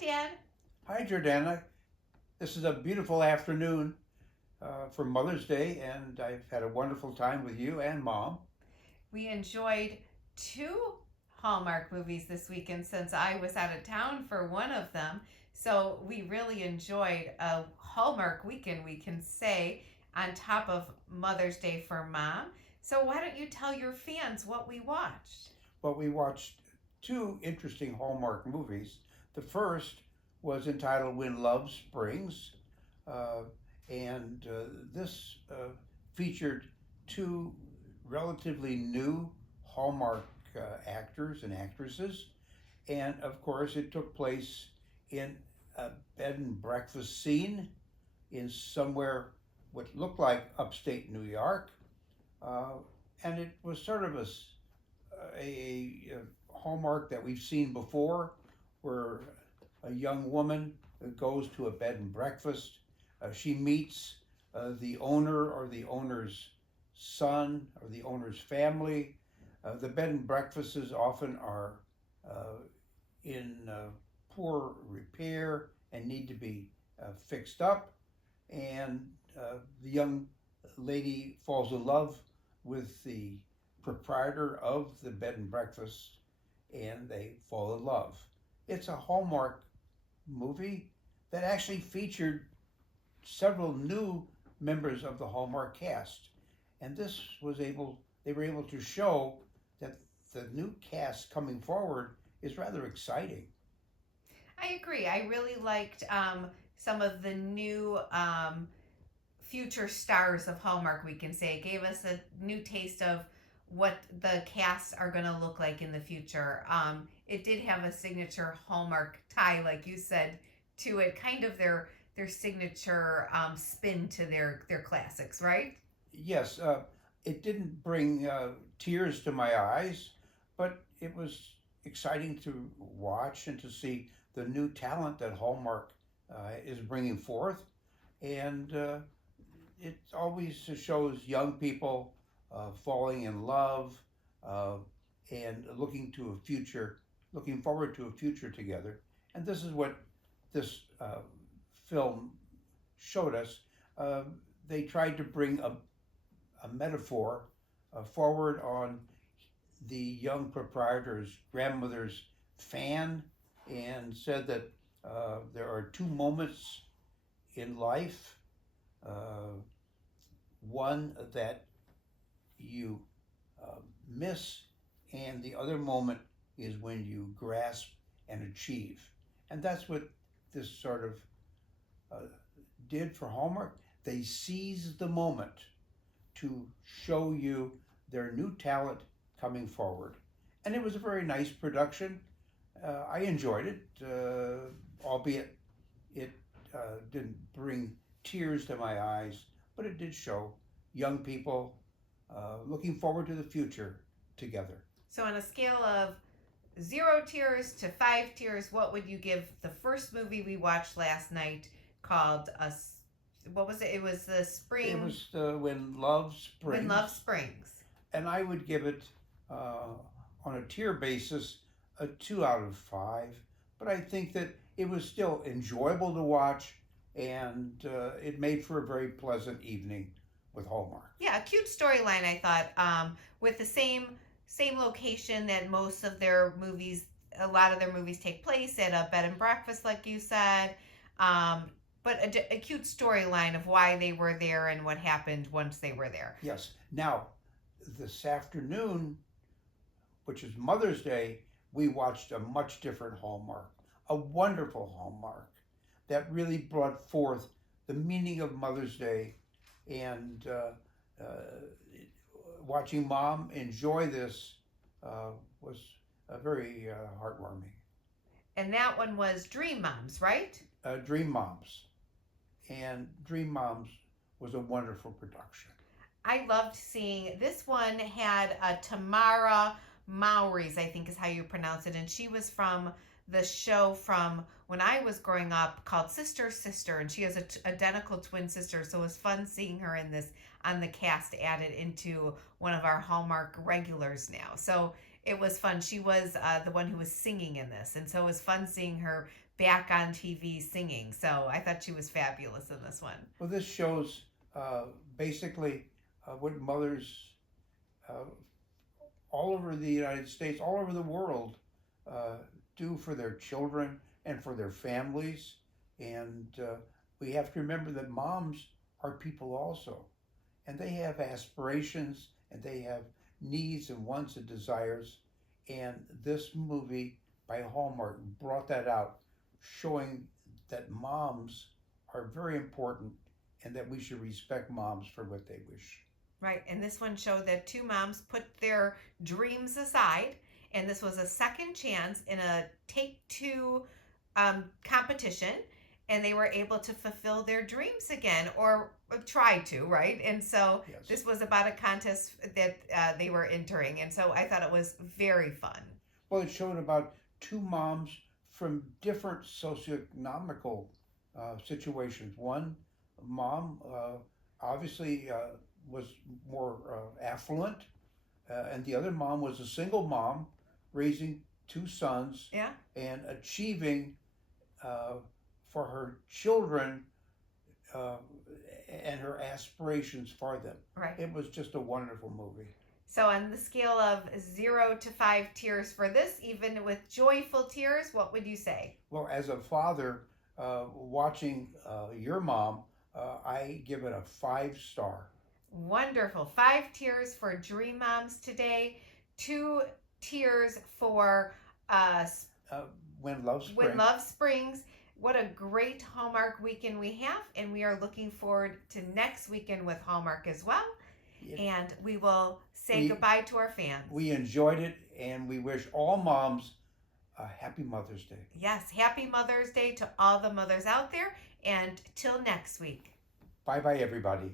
Dad. Hi, Jordana. This is a beautiful afternoon for Mother's Day, and I've had a wonderful time with you and Mom. We enjoyed two Hallmark movies this weekend since I was out of town for one of them. So we really enjoyed a Hallmark weekend, we can say, on top of Mother's Day for Mom. So why don't you tell your fans what we watched? But we watched two interesting Hallmark movies. The first was entitled When Love Springs, uh, and this featured two relatively new Hallmark actors and actresses. And of course, it took place in a bed and breakfast scene in somewhere what looked like upstate New York. Uh, and it was sort of a hallmark that we've seen before, where a young woman goes to a bed and breakfast. She meets the owner or the owner's son or the owner's family. The bed and breakfasts often are uh, in poor repair and need to be fixed up. And the young lady falls in love with the proprietor of the bed and breakfast, and they fall in love. It's a Hallmark movie that actually featured several new members of the Hallmark cast. And this was able, they were able to show that the new cast coming forward is rather exciting. I agree. I really liked some of the new future stars of Hallmark, we can say. It gave us a new taste of what the casts are going to look like in the future. It did have a signature Hallmark tie, like you said, to it, kind of their signature spin to their classics, right? Yes, it didn't bring tears to my eyes, but it was exciting to watch and to see the new talent that Hallmark is bringing forth. And it always shows young people falling in love uh, and looking forward to a future together. And this is what this film showed us. Uh, they tried to bring a metaphor forward on the young proprietor's grandmother's fan and said that there are two moments in life. Uh, One that you miss, and the other moment is when you grasp and achieve. And that's what this sort of uh, did for Hallmark. They seized the moment to show you their new talent coming forward. And it was a very nice production. I enjoyed it, albeit it didn't bring tears to my eyes, but it did show young people looking forward to the future together. So, on a scale of 0 tears to 5 tears, what would you give the first movie we watched last night called what was it? It was the It spring was When Love when Springs, love springs. and I would give it on a tier basis a 2 out of 5. But I think that it was still enjoyable to watch, and it made for a very pleasant evening with Hallmark. Yeah, a cute storyline. I thought with the same location that most of their movies, a lot of their movies take place at a bed and breakfast, like you said. Um, but a cute storyline of why they were there and what happened once they were there. Yes. Now, this afternoon, which is Mother's Day, we watched a much different Hallmark, a wonderful Hallmark that really brought forth the meaning of Mother's Day. And watching Mom enjoy this was very heartwarming. And that one was Dream Moms, right? Dream Moms. And Dream Moms was a wonderful production. I loved seeing this one had Tamara Mowry's, I think is how you pronounce it, and she was from the show from when I was growing up called Sister Sister, and she has an identical twin sister. So it was fun seeing her in this on the cast added into one of our Hallmark regulars now. So it was fun. She was the one who was singing in this, and so it was fun seeing her back on TV singing. So I thought she was fabulous in this one. Well, this shows uh, basically what mothers uh, all over the United States, all over the world, uh, do for their children and for their families. And we have to remember that moms are people also, and they have aspirations and they have needs and wants and desires. And this movie by Hallmark brought that out, showing that moms are very important and that we should respect moms for what they wish. Right, and this one showed that two moms put their dreams aside, and this was a second chance in a take two competition, and they were able to fulfill their dreams again, or try to, right? And so Yes. this was about a contest that they were entering, and so I thought it was very fun. Well, it showed about two moms from different socioeconomical situations. One mom obviously was more affluent, and the other mom was a single mom raising two sons Yeah, and achieving uh, for her children uh, and her aspirations for them. right. It was just a wonderful movie. So on the scale of 0 to 5 tears for this, even with joyful tears, what would you say? Well, as a father watching your mom, I give it a 5 star. Wonderful. 5 tears for Dream Moms today. 2 tears for Uh, when Love When Springs. Love Springs. What a great Hallmark weekend we have, and we are looking forward to next weekend with Hallmark as well. Yeah. And we will say We- goodbye to our fans. We enjoyed it, and we wish all moms a happy Mother's Day. Yes, happy Mother's Day to all the mothers out there, and till next week. Bye bye, everybody.